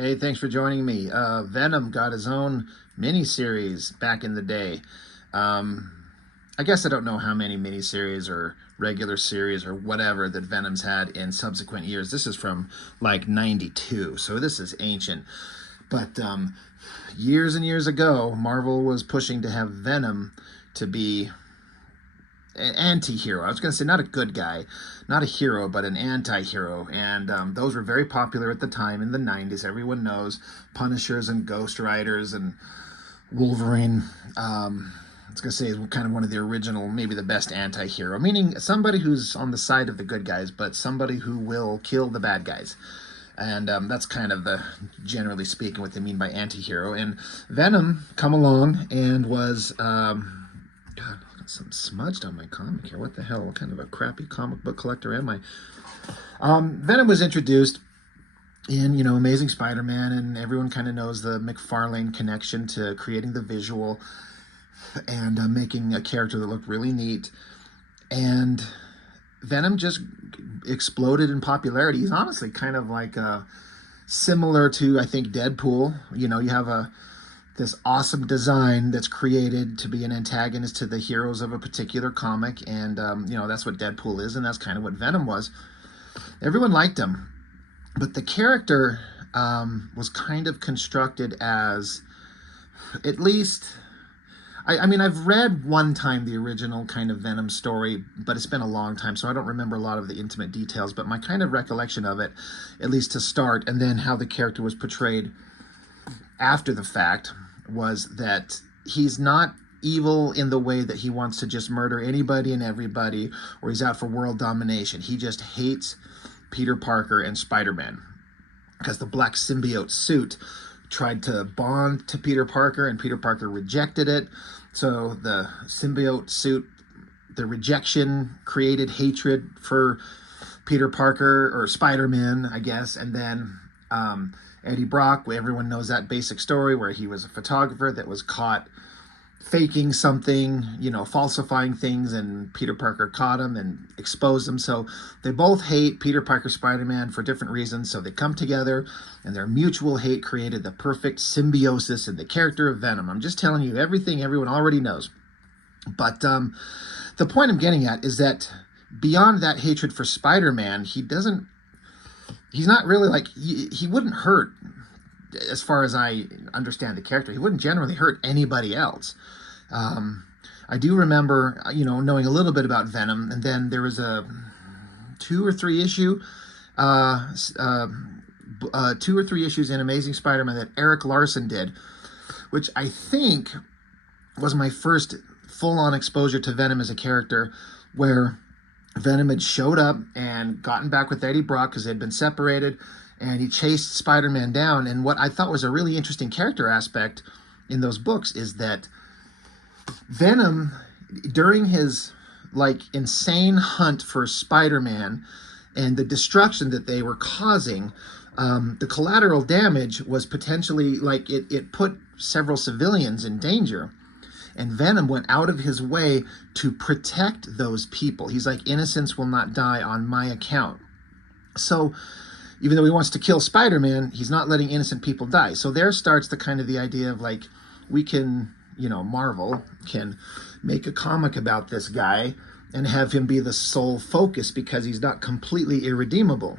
Hey, thanks for joining me. Venom got his own miniseries back in the day. Um, I guess I don't know how many miniseries or regular series or whatever that Venom's had in subsequent years. This is from like 92, so this is ancient. But years and years ago, Marvel was pushing to have Venom to be an anti-hero. I was going to say not a good guy, not a hero, but an anti-hero. And those were very popular at the time in the 90s. Everyone knows Punishers and Ghost Riders and Wolverine. I was going to say is kind of one of the original, maybe the best anti-hero, meaning somebody who's on the side of the good guys, but somebody who will kill the bad guys. And that's kind of the, generally speaking, what they mean by anti-hero. And Venom come along and was, God, some smudged on my comic here. What the hell? What kind of a crappy comic book collector am I? Venom was introduced in, Amazing Spider-Man, and everyone kind of knows the McFarlane connection to creating the visual and making a character that looked really neat. And Venom just exploded in popularity. He's honestly kind of like similar to, I think, Deadpool. You have this awesome design that's created to be an antagonist to the heroes of a particular comic, and that's what Deadpool is, and that's kind of what Venom was. Everyone liked him, but the character was kind of constructed as, at least, I mean, I've read one time the original kind of Venom story, but it's been a long time, so I don't remember a lot of the intimate details, but my kind of recollection of it, at least to start, and then how the character was portrayed after the fact, was that he's not evil in the way that he wants to just murder anybody and everybody, or he's out for world domination. He just hates Peter Parker and Spider-Man because the black symbiote suit tried to bond to Peter Parker, and Peter Parker rejected it. So the symbiote suit, the rejection created hatred for Peter Parker, or Spider-Man, I guess. And then Eddie Brock, everyone knows that basic story where he was a photographer that was caught faking something, falsifying things, and Peter Parker caught him and exposed him. So they both hate Peter Parker, Spider-Man for different reasons. So they come together, and their mutual hate created the perfect symbiosis in the character of Venom. I'm just telling you everything everyone already knows. But the point I'm getting at is that beyond that hatred for Spider-Man, he's not really like, he wouldn't hurt, as far as I understand the character, he wouldn't generally hurt anybody else. I do remember, knowing a little bit about Venom, and then there was a 2 or 3 issue, 2 or 3 issues in Amazing Spider-Man that Eric Larson did, which I think was my first full-on exposure to Venom as a character, where Venom had showed up and gotten back with Eddie Brock because they had been separated, and he chased Spider-Man down. And what I thought was a really interesting character aspect in those books is that Venom, during his insane hunt for Spider-Man and the destruction that they were causing, the collateral damage was potentially it put several civilians in danger. And Venom went out of his way to protect those people. He's like, innocents will not die on my account. So even though he wants to kill Spider-Man, he's not letting innocent people die. So there starts the idea of we can, Marvel can make a comic about this guy and have him be the sole focus because he's not completely irredeemable.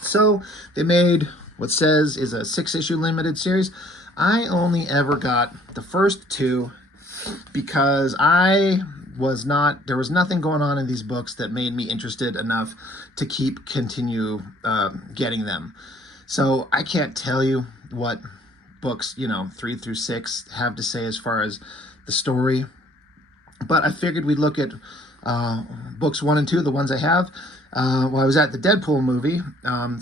So they made what says is a 6-issue limited series. I only ever got the first 2 because there was nothing going on in these books that made me interested enough to continue getting them. So I can't tell you what books, 3 through 6 have to say as far as the story. But I figured we'd look at books 1 and 2, the ones I have. While I was at the Deadpool movie,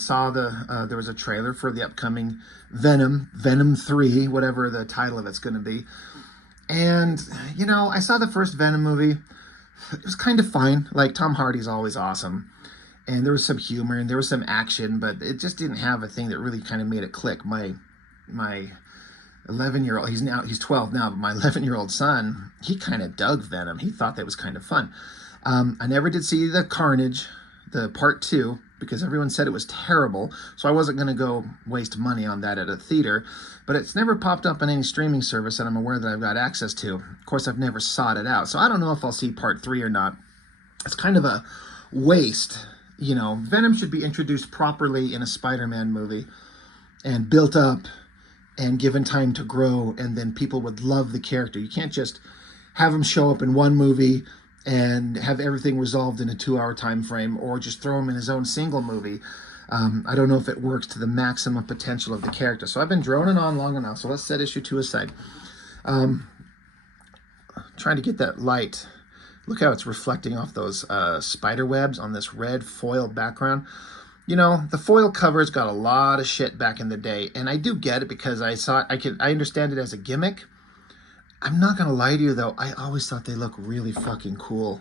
saw there was a trailer for the upcoming Venom 3, whatever the title of it's going to be. And, I saw the first Venom movie. It was kind of fine. Tom Hardy's always awesome. And there was some humor and there was some action, but it just didn't have a thing that really kind of made it click. My 11-year-old, he's 12 now, but my 11-year-old son, he kind of dug Venom. He thought that was kind of fun. I never did see the Carnage, the part 2, because everyone said it was terrible. So I wasn't going to go waste money on that at a theater. But it's never popped up on any streaming service that I'm aware that I've got access to. Of course, I've never sought it out. So I don't know if I'll see part 3 or not. It's kind of a waste. You know, Venom should be introduced properly in a Spider-Man movie and built up and given time to grow, and then people would love the character. You can't just have him show up in one movie and have everything resolved in a 2-hour time frame, or just throw him in his own single movie. I don't know if it works to the maximum potential of the character. So I've been droning on long enough, so let's set issue 2 aside. Trying to get that light. Look how it's reflecting off those spider webs on this red foil background. You know, the foil covers got a lot of shit back in the day, and I do get it because I saw it. I understand it as a gimmick. I'm not gonna lie to you though, I always thought they look really fucking cool.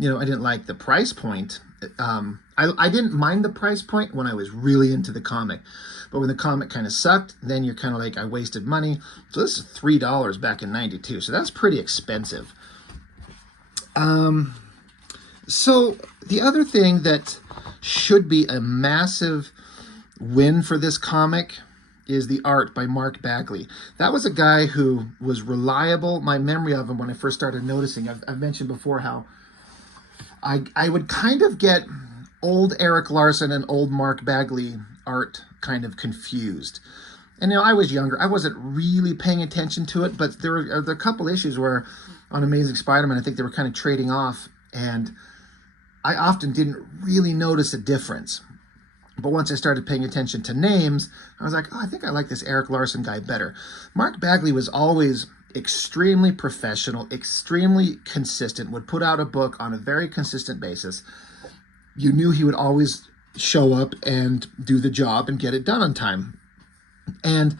You know, I didn't like the price point. I didn't mind the price point when I was really into the comic, but when the comic kind of sucked, then you're kind of like, I wasted money. So this is $3 back in '92, so that's pretty expensive. So the other thing that should be a massive win for this comic is the art by Mark Bagley. That was a guy who was reliable. My memory of him when I first started noticing, I've mentioned before how I would kind of get old Eric Larson and old Mark Bagley art kind of confused. And, you know, I was younger. I wasn't really paying attention to it, but there were a couple issues where on Amazing Spider-Man, I think they were kind of trading off, and I often didn't really notice a difference. But once I started paying attention to names, I was like, oh, I think I like this Eric Larson guy better. Mark Bagley was always extremely professional, extremely consistent, would put out a book on a very consistent basis. You knew he would always show up and do the job and get it done on time. And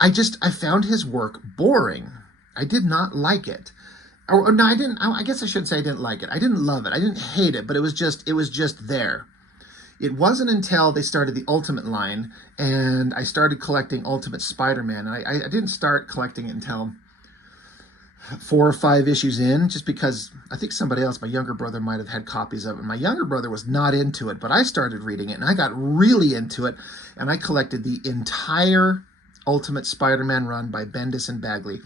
I found his work boring. I did not like it. Or no, I didn't. I guess I should say I didn't like it. I didn't love it. I didn't hate it, but it was just there. It wasn't until they started the Ultimate line and I started collecting Ultimate Spider-Man. I didn't start collecting it until 4 or 5 issues in, just because I think somebody else, my younger brother, might have had copies of it. My younger brother was not into it, but I started reading it and I got really into it, and I collected the entire Ultimate Spider-Man run by Bendis and Bagley.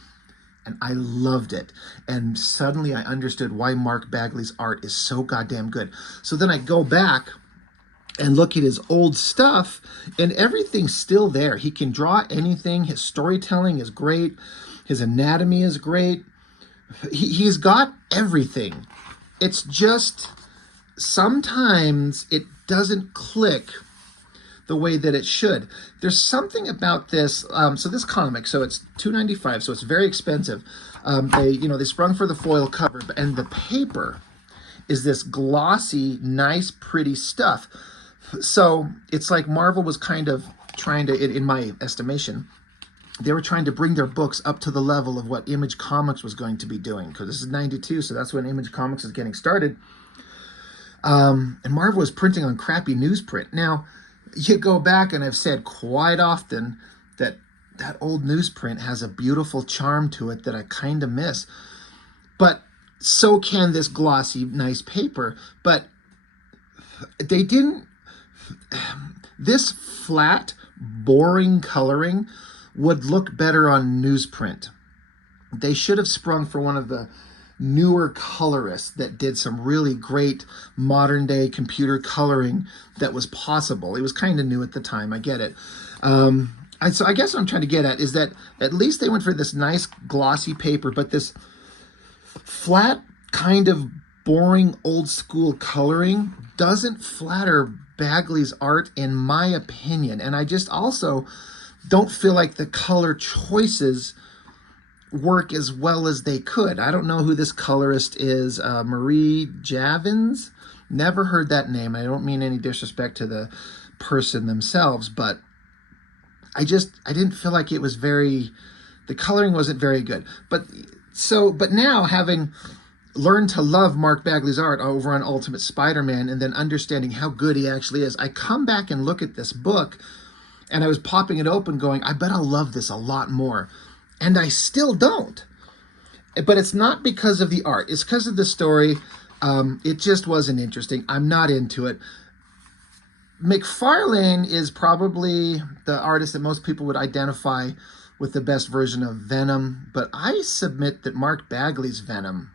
And I loved it. And suddenly I understood why Mark Bagley's art is so goddamn good. So then I go back and look at his old stuff, and everything's still there. He can draw anything. His storytelling is great. His anatomy is great. He's got everything. It's just sometimes it doesn't click the way that it should. There's something about this. So this comic, so it's $2.95, so it's very expensive. They sprung for the foil cover, and the paper is this glossy, nice, pretty stuff. So it's like Marvel was kind of trying to, in my estimation, they were trying to bring their books up to the level of what Image Comics was going to be doing, because this is '92, so that's when Image Comics is getting started. And Marvel was printing on crappy newsprint. Now, you go back, and I've said quite often that that old newsprint has a beautiful charm to it that I kind of miss. But so can this glossy, nice paper. But they didn't... This flat, boring coloring would look better on newsprint. They should have sprung for one of the newer colorists that did some really great modern day computer coloring that was possible. It was kind of new at the time, I get it. So I guess what I'm trying to get at is that at least they went for this nice glossy paper, but this flat kind of boring old school coloring doesn't flatter Bagley's art, in my opinion. And I just also don't feel like the color choices work as well as they could. I don't know who this colorist is. Marie Javins? Never heard that name. I don't mean any disrespect to the person themselves, but I didn't feel like it was the coloring wasn't very good. But now, having learned to love Mark Bagley's art over on Ultimate Spider-Man, and then understanding how good he actually is, I come back and look at this book, and I was popping it open going, I bet I'll love this a lot more. And I still don't. But it's not because of the art. It's because of the story. It just wasn't interesting. I'm not into it. McFarlane is probably the artist that most people would identify with the best version of Venom, but I submit that Mark Bagley's Venom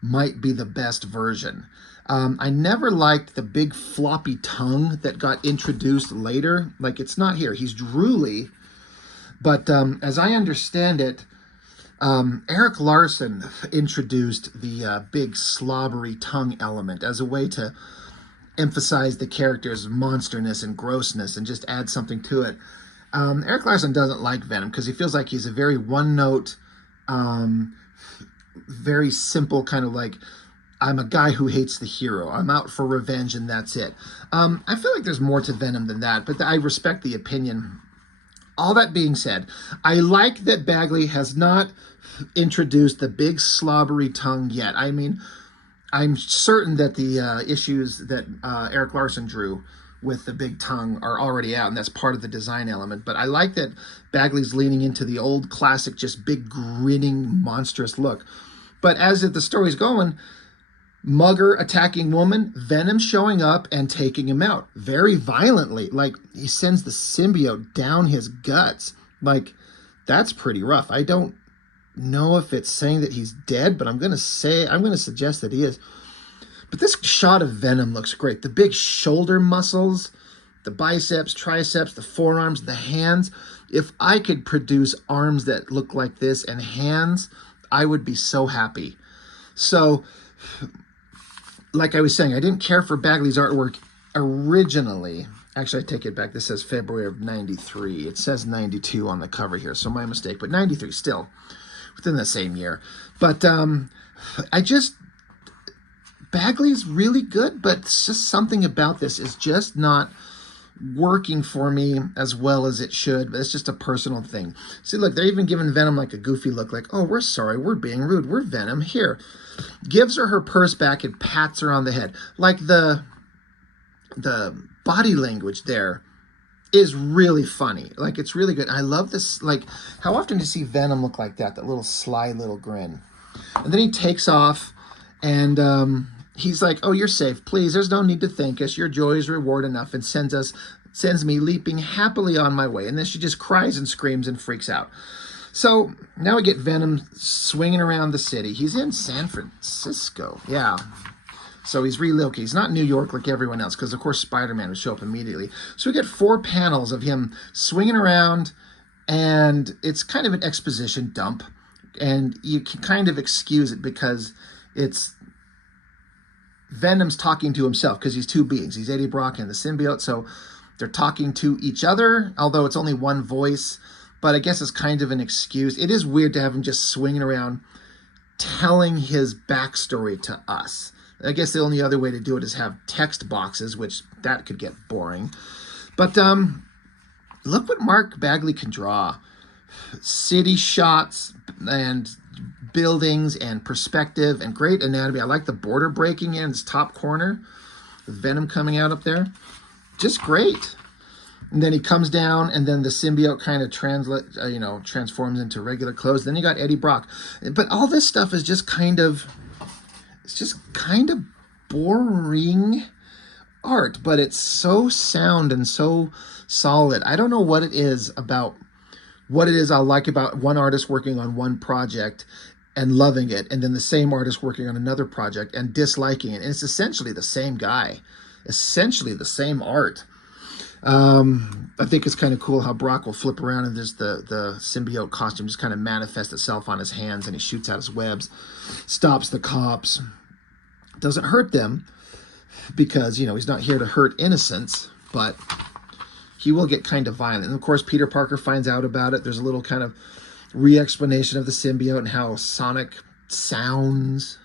might be the best version. I never liked the big floppy tongue that got introduced later. Like, it's not here. He's drooly. But as I understand it, Eric Larson introduced the big slobbery tongue element as a way to emphasize the character's monsterness and grossness and just add something to it. Eric Larson doesn't like Venom because he feels like he's a very one-note, very simple kind of like, I'm a guy who hates the hero. I'm out for revenge and that's it. I feel like there's more to Venom than that, but I respect the opinion. All that being said, I like that Bagley has not introduced the big slobbery tongue yet. I mean, I'm certain that the issues that Eric Larson drew with the big tongue are already out, and that's part of the design element. But I like that Bagley's leaning into the old classic, just big, grinning, monstrous look. But as the story's going, Mugger attacking woman, Venom showing up and taking him out very violently. Like, he sends the symbiote down his guts. Like, that's pretty rough. I don't know if it's saying that he's dead, but I'm going to suggest that he is. But this shot of Venom looks great. The big shoulder muscles, the biceps, triceps, the forearms, the hands. If I could produce arms that look like this and hands, I would be so happy. So, like I was saying, I didn't care for Bagley's artwork originally. Actually, I take it back. This says February of 93. It says 92 on the cover here, so my mistake. But 93 still, within the same year. But Bagley's really good, but it's just something about this is just not working for me as well as it should. But it's just a personal thing. See, look, they're even giving Venom like a goofy look, like, oh, we're sorry, we're being rude, we're Venom, here. Gives her purse back and pats her on the head. Like, the body language there is really funny. Like, it's really good. I love this. Like, how often do you see Venom look like that little sly little grin? And then he takes off, and he's like, oh, you're safe. Please, there's no need to thank us. Your joy is reward enough, and sends me leaping happily on my way. And then she just cries and screams and freaks out. So now we get Venom swinging around the city. He's in San Francisco. Yeah. So he's relocated. He's not New York like everyone else, because, of course, Spider-Man would show up immediately. So we get 4 panels of him swinging around, and it's kind of an exposition dump. And you can kind of excuse it because it's Venom's talking to himself, because he's two beings. He's Eddie Brock and the symbiote, so they're talking to each other, although it's only one voice. But I guess it's kind of an excuse. It is weird to have him just swinging around telling his backstory to us. I guess the only other way to do it is have text boxes, which that could get boring. But look what Mark Bagley can draw. City shots and buildings and perspective and great anatomy. I like the border breaking in its top corner with Venom coming out up there. Just great. And then he comes down, and then the symbiote kind of transforms into regular clothes. Then you got Eddie Brock. But all this stuff is just kind of boring art, but it's so sound and so solid. I don't know what it is I like about one artist working on one project and loving it, and then the same artist working on another project and disliking it. And it's essentially the same guy, essentially the same art. I think it's kind of cool how Brock will flip around and there's the symbiote costume just kind of manifests itself on his hands, and he shoots out his webs, stops the cops, doesn't hurt them because, he's not here to hurt innocents, but he will get kind of violent. And of course, Peter Parker finds out about it. There's a little kind of re-explanation of the symbiote and how sonic sounds,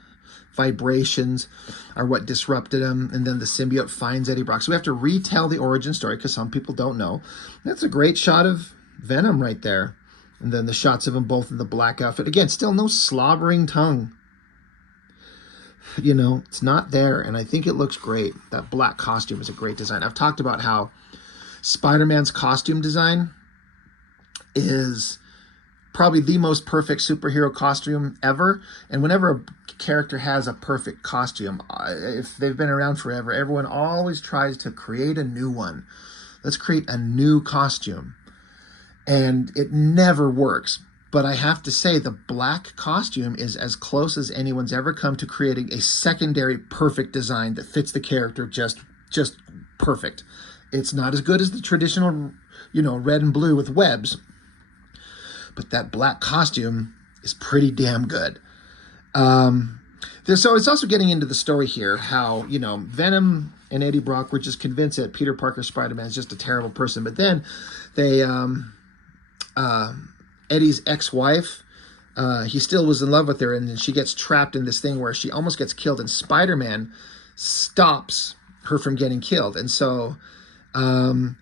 vibrations are what disrupted him. And then the symbiote finds Eddie Brock. So we have to retell the origin story because some people don't know. That's a great shot of Venom right there. And then the shots of them both in the black outfit. Again, still no slobbering tongue. It's not there. And I think it looks great. That black costume is a great design. I've talked about how Spider-Man's costume design is probably the most perfect superhero costume ever. And whenever character has a perfect costume. If they've been around forever, everyone always tries to create a new one. Let's create a new costume. And it never works. But I have to say, the black costume is as close as anyone's ever come to creating a secondary perfect design that fits the character just perfect. It's not as good as the traditional, red and blue with webs, but that black costume is pretty damn good. So it's also getting into the story here, how, Venom and Eddie Brock were just convinced that Peter Parker Spider-Man is just a terrible person. But then they, Eddie's ex-wife, he still was in love with her, and then she gets trapped in this thing where she almost gets killed, and Spider-Man stops her from getting killed. And so Venom's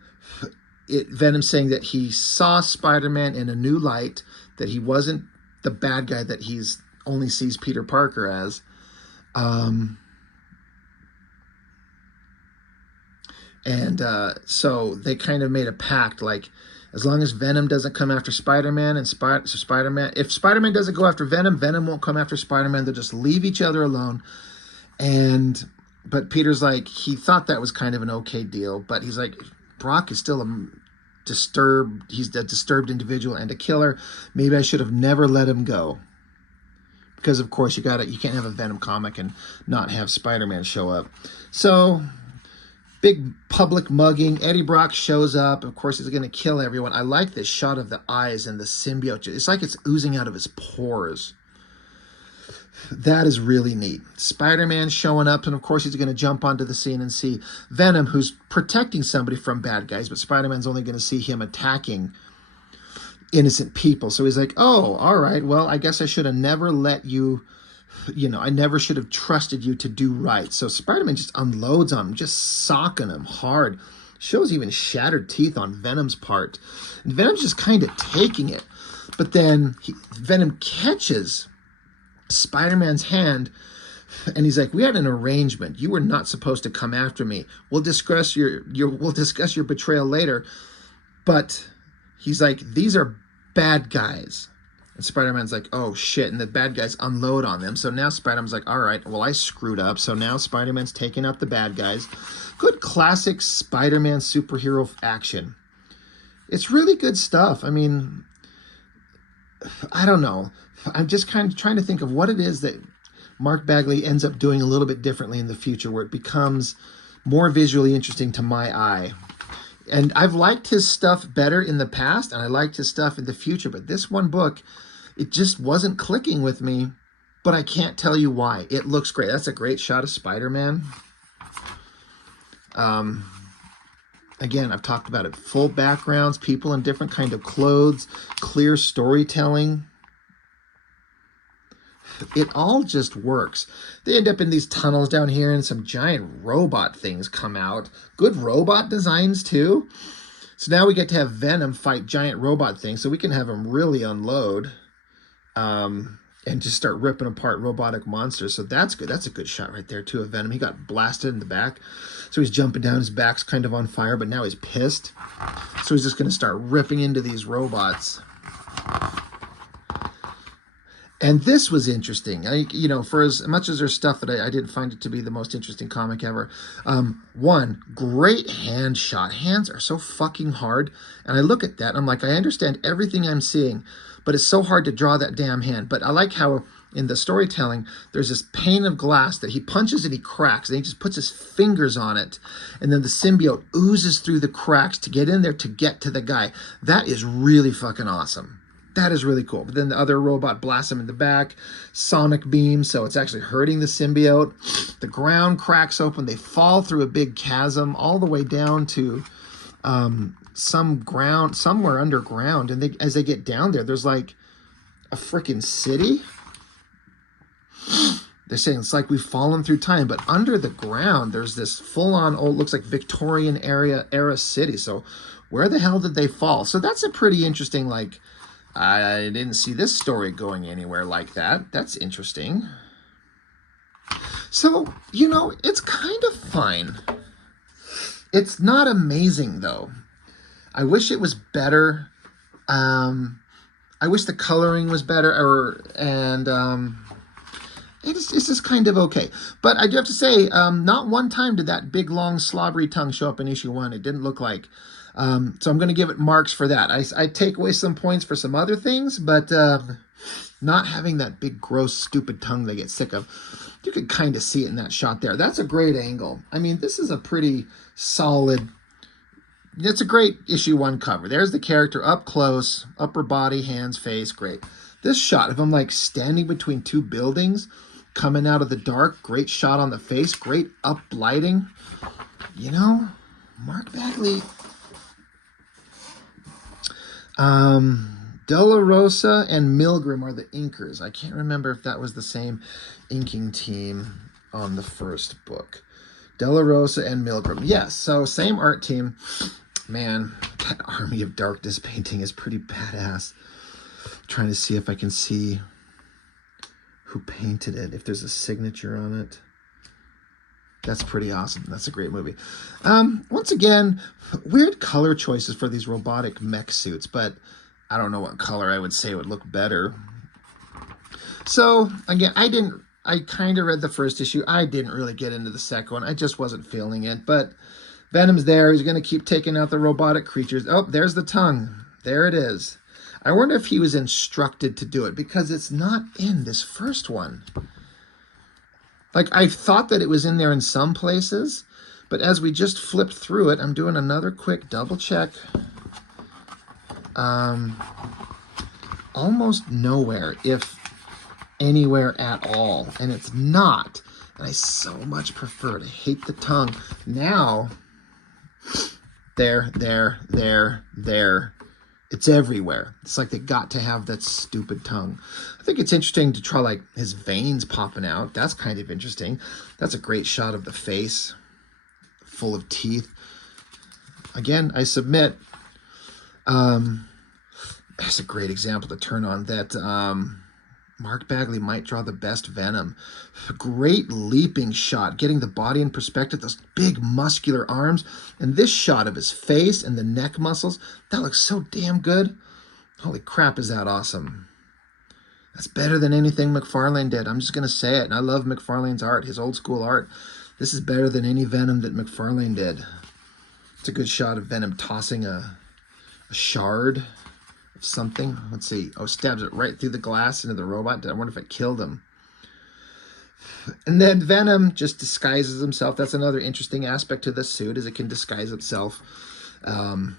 saying that he saw Spider-Man in a new light, that he wasn't the bad guy that he's only sees Peter Parker as. So they kind of made a pact, like, as long as Venom doesn't come after Spider-Man, and Spider-Man, if Spider-Man doesn't go after Venom, Venom won't come after Spider-Man. They'll just leave each other alone. But Peter's like, he thought that was kind of an okay deal, but he's like, Brock is still he's a disturbed individual and a killer. Maybe I should have never let him go. Because of course you can't have a Venom comic and not have Spider-Man show up. So big public mugging. Eddie Brock shows up. Of course, he's going to kill everyone. I like this shot of the eyes and the symbiote. It's like it's oozing out of his pores. That is really neat. Spider-Man showing up, and of course he's going to jump onto the scene and see Venom, who's protecting somebody from bad guys, but Spider-Man's only going to see him attacking innocent people. So he's like, oh, all right, well, I guess I should have never let you, I never should have trusted you to do right. So Spider-Man just unloads on him, just socking him hard. Shows even shattered teeth on Venom's part. And Venom's just kind of taking it. But then Venom catches Spider-Man's hand, and he's like, we had an arrangement. You were not supposed to come after me. We'll discuss we'll discuss your betrayal later. But he's like, these are bad guys. And Spider-Man's like, oh shit. And the bad guys unload on them. So now Spider-Man's like, all right, well, I screwed up. So now Spider-Man's taking out the bad guys. Good classic Spider-Man superhero action. It's really good stuff. I mean, I don't know. I'm just kind of trying to think of what it is that Mark Bagley ends up doing a little bit differently in the future, where it becomes more visually interesting to my eye. And I've liked his stuff better in the past, and I liked his stuff in the future, but this one book, it just wasn't clicking with me, but I can't tell you why. It looks great. That's a great shot of Spider-Man. Again, I've talked about it. Full backgrounds, people in different kind of clothes, clear storytelling. It all just works. They end up in these tunnels down here, and some giant robot things come out. Good robot designs, too. So now we get to have Venom fight giant robot things, so we can have him really unload and just start ripping apart robotic monsters. So that's good. That's a good shot right there, too, of Venom. He got blasted in the back, so he's jumping down. His back's kind of on fire, but now he's pissed. So he's just going to start ripping into these robots. And this was interesting. For as much as there's stuff that I didn't find it to be the most interesting comic ever. One, great hand shot. Hands are so fucking hard. And I look at that, and I'm like, I understand everything I'm seeing, but it's so hard to draw that damn hand. But I like how in the storytelling, there's this pane of glass that he punches and he cracks, and he just puts his fingers on it. And then the symbiote oozes through the cracks to get in there to get to the guy. That is really fucking awesome. That is really cool. But then the other robot blasts him in the back. Sonic beam, so it's actually hurting the symbiote. The ground cracks open. They fall through a big chasm all the way down to somewhere underground. And as they get down there, there's like a freaking city. They're saying it's like we've fallen through time. But under the ground, there's this full-on old, looks like Victorian era city. So where the hell did they fall? So that's a pretty interesting, like, I didn't see this story going anywhere like that. That's interesting. So, it's kind of fine. It's not amazing, though. I wish it was better. I wish the coloring was better, and it's just kind of okay. But I do have to say, not one time did that big, long, slobbery tongue show up in issue 1. It didn't look like. So I'm going to give it marks for that. I take away some points for some other things, but not having that big, gross, stupid tongue they get sick of. You could kind of see it in that shot there. That's a great angle. I mean, this is a pretty solid... It's a great issue 1 cover. There's the character up close, upper body, hands, face, great. This shot of him like standing between 2 buildings, coming out of the dark, great shot on the face, great up lighting. You know, Mark Bagley. Della Rosa and Milgram are the inkers. I can't remember if that was the same inking team on the first book. Della Rosa and Milgram. Yes, so same art team. Man, that Army of Darkness painting is pretty badass. I'm trying to see if I can see who painted it, if there's a signature on it. That's pretty awesome. That's a great movie. Once again, weird color choices for these robotic mech suits, but I don't know what color I would say would look better. So, again, I kind of read the first issue. I didn't really get into the second one. I just wasn't feeling it, but Venom's there. He's going to keep taking out the robotic creatures. Oh, there's the tongue. There it is. I wonder if he was instructed to do it, because it's not in this first one. Like, I thought that it was in there in some places, but as we just flipped through it, I'm doing another quick double check. Almost nowhere, if anywhere at all. And it's not. And I so much prefer to hate the tongue. Now, there. It's everywhere. It's like they got to have that stupid tongue. I think it's interesting to try, like, his veins popping out. That's kind of interesting. That's a great shot of the face, full of teeth. Again, I submit. That's a great example to turn on that. Mark Bagley might draw the best Venom. Great leaping shot, getting the body in perspective, those big muscular arms, and this shot of his face and the neck muscles, that looks so damn good. Holy crap, is that awesome. That's better than anything McFarlane did. I'm just going to say it, and I love McFarlane's art, his old school art. This is better than any Venom that McFarlane did. It's a good shot of Venom tossing a shard of something. Let's see. Oh, stabs it right through the glass into the robot. I wonder if it killed him. And then Venom just disguises himself. That's another interesting aspect to this suit, is it can disguise itself to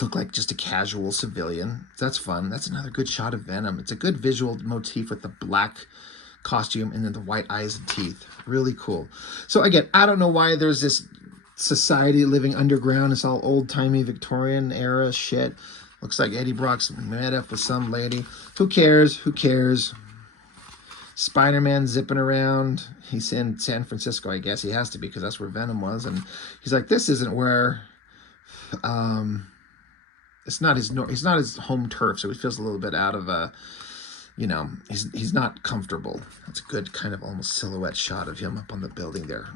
look like just a casual civilian. That's fun. That's another good shot of Venom. It's a good visual motif with the black costume and then the white eyes and teeth. Really cool. So again, I don't know why there's this society living underground. It's all old-timey Victorian era shit. Looks like Eddie Brock's met up with some lady. Who cares? Who cares? Spider-Man zipping around. He's in San Francisco, I guess. He has to be, because that's where Venom was. And he's like, this isn't where... it's not his home turf, so he feels a little bit out of he's not comfortable. That's a good kind of almost silhouette shot of him up on the building there.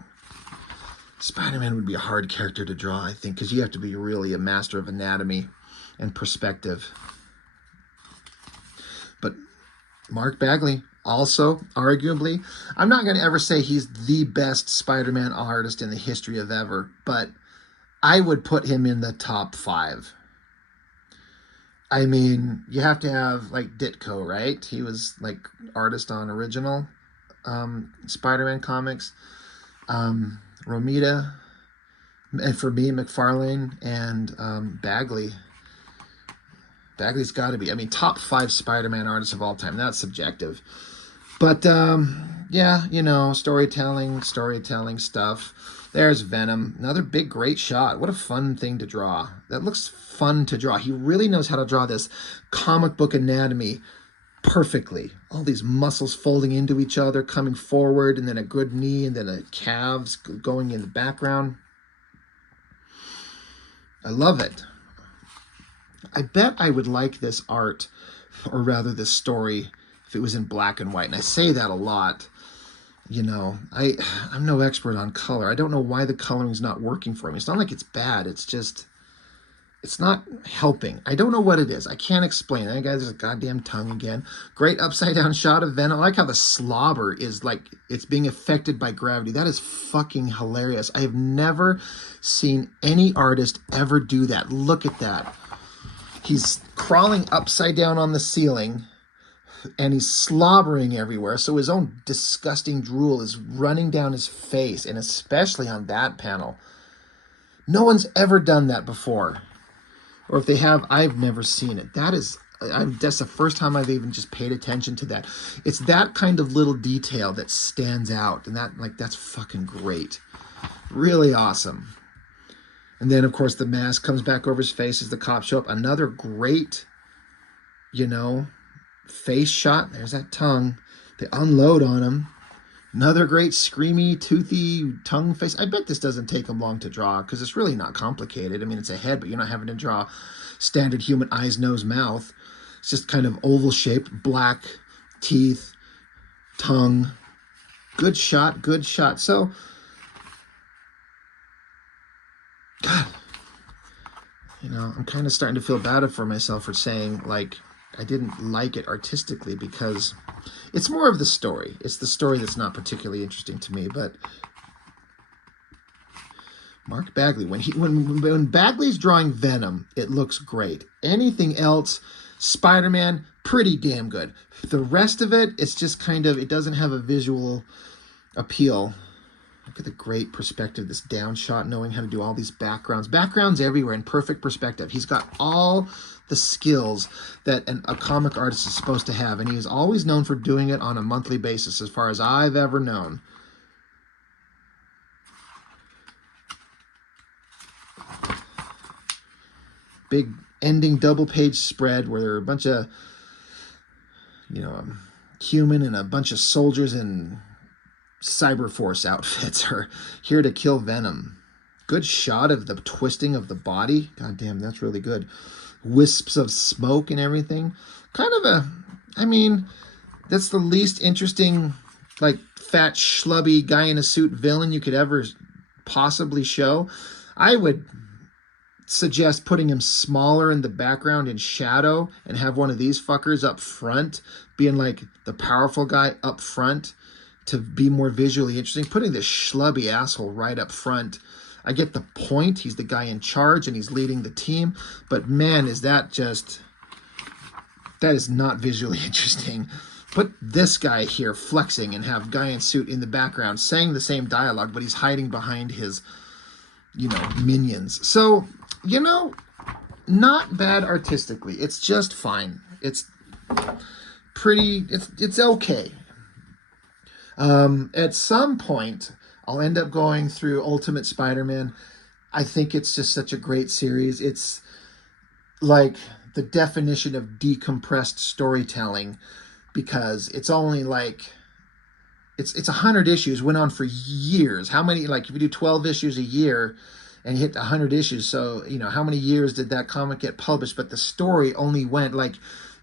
Spider-Man would be a hard character to draw, I think, because you have to be really a master of anatomy and perspective. But Mark Bagley, also, arguably, I'm not going to ever say he's the best Spider-Man artist in the history of ever, but I would put him in the top 5. I mean, you have to have, like, Ditko, right? He was, like, artist on original Spider-Man comics. Romita, and for me, McFarlane, and Bagley. Bagley's got to be, I mean, top 5 Spider-Man artists of all time. That's subjective. But, yeah, you know, storytelling stuff. There's Venom. Another big, great shot. What a fun thing to draw. That looks fun to draw. He really knows how to draw this comic book anatomy perfectly. All these muscles folding into each other, coming forward, and then a good knee, and then a calves going in the background. I love it. I bet I would like this art, or rather this story, if it was in black and white. And I say that a lot. You know, I'm no expert on color. I don't know why the coloring's not working for me. It's not like it's bad. It's just, it's not helping. I don't know what it is. I can't explain it. That guy's a goddamn tongue again. Great upside down shot of Venom. I like how the slobber is like it's being affected by gravity. That is fucking hilarious. I have never seen any artist ever do that. Look at that. He's crawling upside down on the ceiling and he's slobbering everywhere. So his own disgusting drool is running down his face, and especially on that panel. No one's ever done that before. Or if they have, I've never seen it. That's the first time I've even just paid attention to that. It's that kind of little detail that stands out, and that's fucking great. Really awesome. And then, of course, the mask comes back over his face as the cops show up. Another great, face shot. There's that tongue. They unload on him. Another great screamy, toothy tongue face. I bet this doesn't take them long to draw because it's really not complicated. I mean, it's a head, but you're not having to draw standard human eyes, nose, mouth. It's just kind of oval shape, black teeth, tongue. Good shot, good shot. So, God, I'm kind of starting to feel bad for myself for saying, like, I didn't like it artistically because it's more of the story. It's the story that's not particularly interesting to me, but Mark Bagley, when Bagley's drawing Venom, it looks great. Anything else, Spider-Man, pretty damn good. The rest of it, it's just kind of, it doesn't have a visual appeal. Look at the great perspective, this down shot, knowing how to do all these backgrounds. Backgrounds everywhere in perfect perspective. He's got all the skills that a comic artist is supposed to have, and he is always known for doing it on a monthly basis, as far as I've ever known. Big ending double page spread where there are a bunch of, human and a bunch of soldiers in Cyberforce outfits are here to kill Venom. Good shot of the twisting of the body. God damn, that's really good. Wisps of smoke and everything. Kind of that's the least interesting, like, fat, schlubby guy in a suit villain you could ever possibly show. I would suggest putting him smaller in the background in shadow and have one of these fuckers up front, being like the powerful guy up front to be more visually interesting. Putting this schlubby asshole right up front, I get the point. He's the guy in charge and he's leading the team. But man, that is not visually interesting. Put this guy here flexing and have guy in suit in the background saying the same dialogue, but he's hiding behind his, minions. So, not bad artistically. It's just fine. It's pretty, it's okay. At some point, I'll end up going through Ultimate Spider-Man. I think it's just such a great series. It's like the definition of decompressed storytelling because it's only like, it's 100 issues, went on for years. How many, like if you do 12 issues a year and you hit 100 issues, so, how many years did that comic get published? But the story only went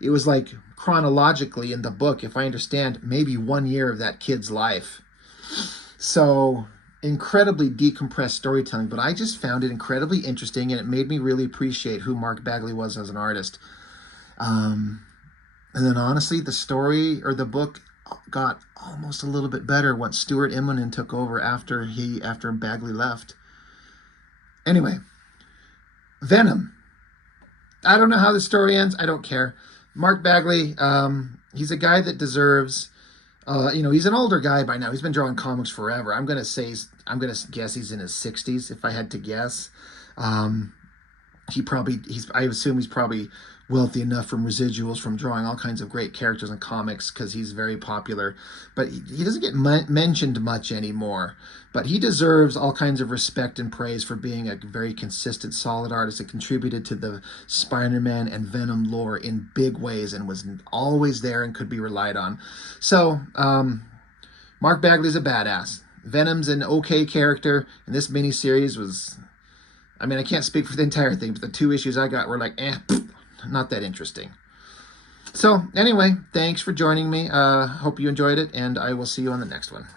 it was like chronologically in the book, if I understand, maybe 1 year of that kid's life. So incredibly decompressed storytelling, but I just found it incredibly interesting and it made me really appreciate who Mark Bagley was as an artist. And then honestly, the story or the book got almost a little bit better once Stuart Immonen took over after Bagley left. Anyway, Venom. I don't know how the story ends. I don't care. Mark Bagley, he's a guy that deserves, he's an older guy by now. He's been drawing comics forever. I'm going to guess he's in his 60s if I had to guess. I assume he's probably wealthy enough from residuals from drawing all kinds of great characters in comics because he's very popular. But he doesn't get mentioned much anymore. But he deserves all kinds of respect and praise for being a very consistent, solid artist that contributed to the Spider-Man and Venom lore in big ways and was always there and could be relied on. So, Mark Bagley's a badass. Venom's an okay character, and this miniseries was, I can't speak for the entire thing, but the 2 issues I got were like, not that interesting. So, anyway, thanks for joining me. Hope you enjoyed it, and I will see you on the next one.